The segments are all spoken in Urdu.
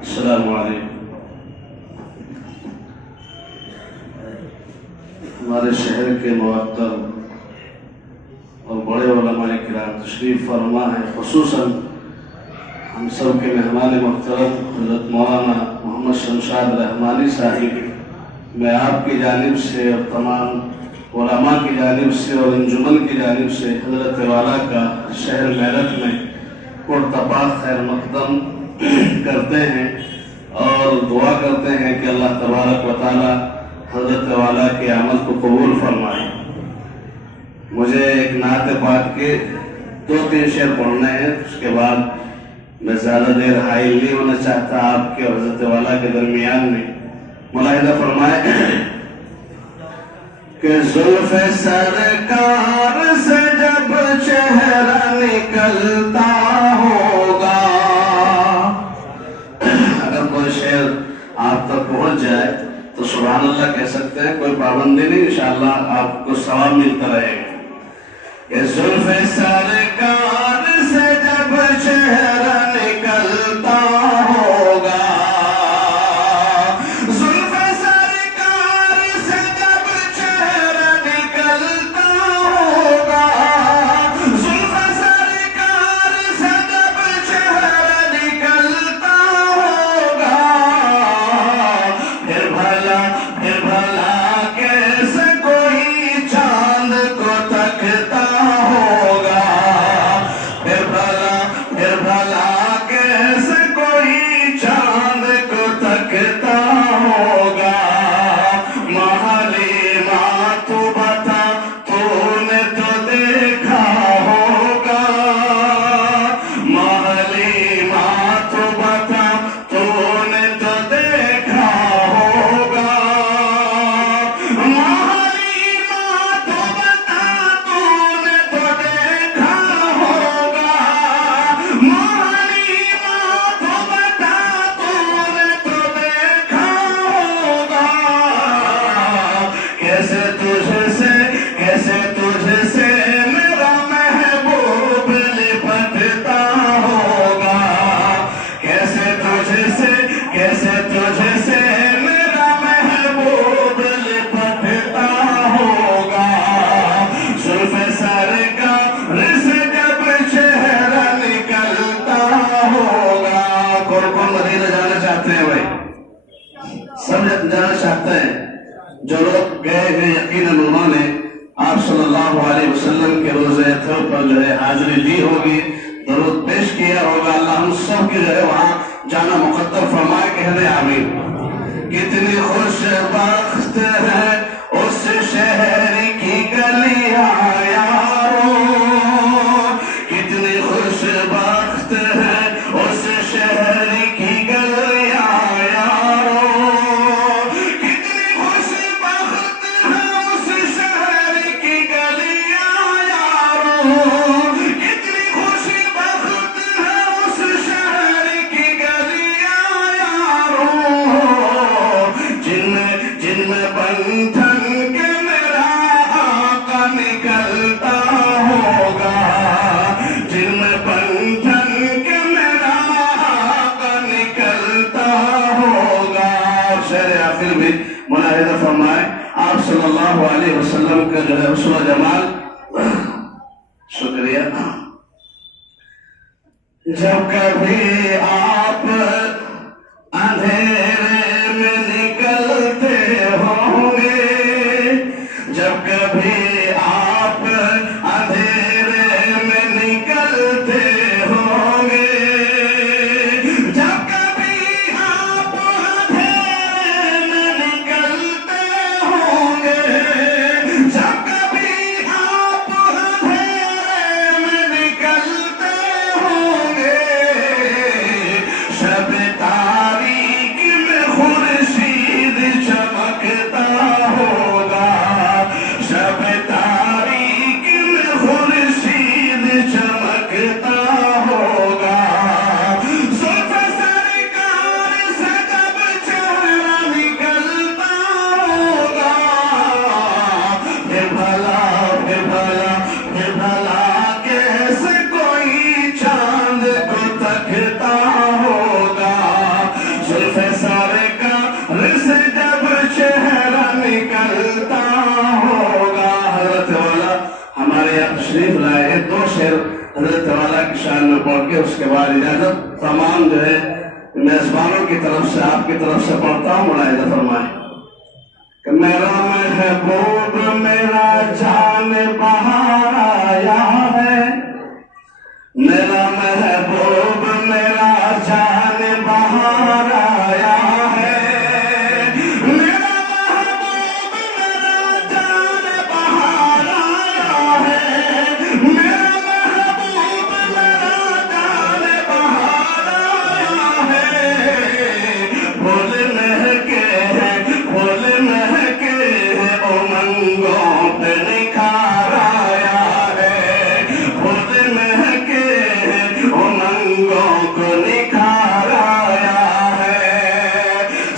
السلام علیکم. ہمارے شہر کے معطر اور بڑے علماء کرام تشریف فرما ہے، خصوصاً ہم سب کے مہمان محترم حضرت مولانا محمد شمشاد رحمانی صاحب، میں آپ کی جانب سے اور تمام علماء کی جانب سے اور انجمن کی جانب سے حضرت والا کا شہر میرٹھ میں پرتپاک خیر مقدم کرتے ہیں اور دعا کرتے ہیں کہ اللہ تبارک و تعالی حضرت والا کے عمل کو قبول فرمائے. مجھے ایک نعت پاک کے 2-3 شعر پڑھنے ہیں، اس کے بعد میں زیادہ دیر حائل نہیں ہونا چاہتا آپ کے اور حضرت والا کے درمیان میں. ملاحظہ فرمائے کہ زلف سرکار سے جب چہرہ نکلتا ہوگا. اگر کوئی شعر آپ تک پہنچ جائے تو سبحان اللہ کہہ سکتے ہیں، کوئی پابندی نہیں، انشاءاللہ آپ کو ثواب ملتا رہے گا. کہ زلف سرکار سے جب چہرہ نکلتا ہوگا، زلف سرکار سے جب چہرہ نکلتا ہوگا، زلف سرکار سے جب چہرہ نکلتا ہوگا، پھر بھلا کیسے کوئی چاند کو تکتا ہوگا، پھر بھلا کیسے کوئی چاند کو تکتا ہوگا. محلی ماں تو بتا، تو نے تو دیکھا ہوگا، محلی ماں تو بتا، تو نے تو دیکھا ہوگا، محلی ماں تو بتا، تو نے تو دیکھا ہوگا، محلی ماں تو بتا، تو نے تو دیکھا ہوگا. کیسے تجھ سے میرا محبوب لپٹتا ہوگا، کیسے تجھ سے میرا محبوب لپٹتا ہوگا. زلف سرکار سے جب چہرہ نکلتا ہوگا. کون مدینہ جانا چاہتے ہیں بھائی؟ سب جانا چاہتے ہیں. جو لوگ گئے ہیں یقیناً انہوں نے آپ صلی اللہ علیہ وسلم کے روزے پر جو ہے حاضری دی ہوگی، درود پیش کیا ہوگا. اللہ ہم سب کی جو ہے وہاں جانا مقدر فرمائے. کہنے آمین. کتنی خوش بخت ہے اس شہر کی گلیاں یارو، کتنی خوش بخت ہے اس شہر کی گلیاں یارو، کتنی خوش بخت ہے اس شہر کی گلیاں یارو، کتنی خوش بخت ہے اس شہر کی گلیاں یارو، جن میں بندھن کے میرا آقا نکلتا ہوگا، جن میں بندھن کے میرا آقا نکلتا ہوگا. شعر آخر بھی ملاحظہ فرمائے آپ صلی اللہ علیہ وسلم کا جو ہے حسن و جمال. شکریہ. جب کبھی آپ اندھیرے میں نکلتے ہوں گے، جب کبھی آپ اندھیرے میں نکلتے ہوں گے، جب کبھی آپ اندھیرے میں نکلتے ہوں گے، جب کبھی آپ اندھیرے میں نکلتے ہوں گے، پڑھ کے اس کے بعد اجازت تمام جو ہے میزبانوں کی طرف سے آپ کی طرف سے پڑھتا ہوں، ملاحظہ فرمائیں کہ میرا محبوب میرا جان بہار آیا ہے، میرا محبوب میرا جان بہار آیا ہے، میرا محبوب میرا جان بہار آیا ہے، میرا محبوب میرا جان بہار آیا ہے، پھول مہکے ہیں پھول مہکے امنگوں پہ نکھار آیا ہے، پھول مہکے امنگوں کو نکھار آیا ہے،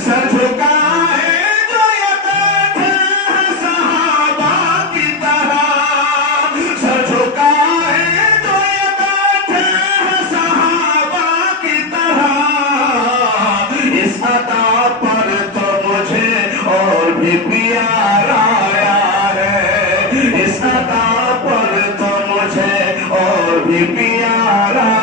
سر جھکائے جو یہ بیٹھے ہیں صحابہ کی طرح، سر جھکائے جو یہ بیٹھے ہیں صحابہ کی طرح، اس عطا پر تو مجھے اور بھی پیار آیا ہے، اس عطا پر تو مجھے اور بھی پیار آیا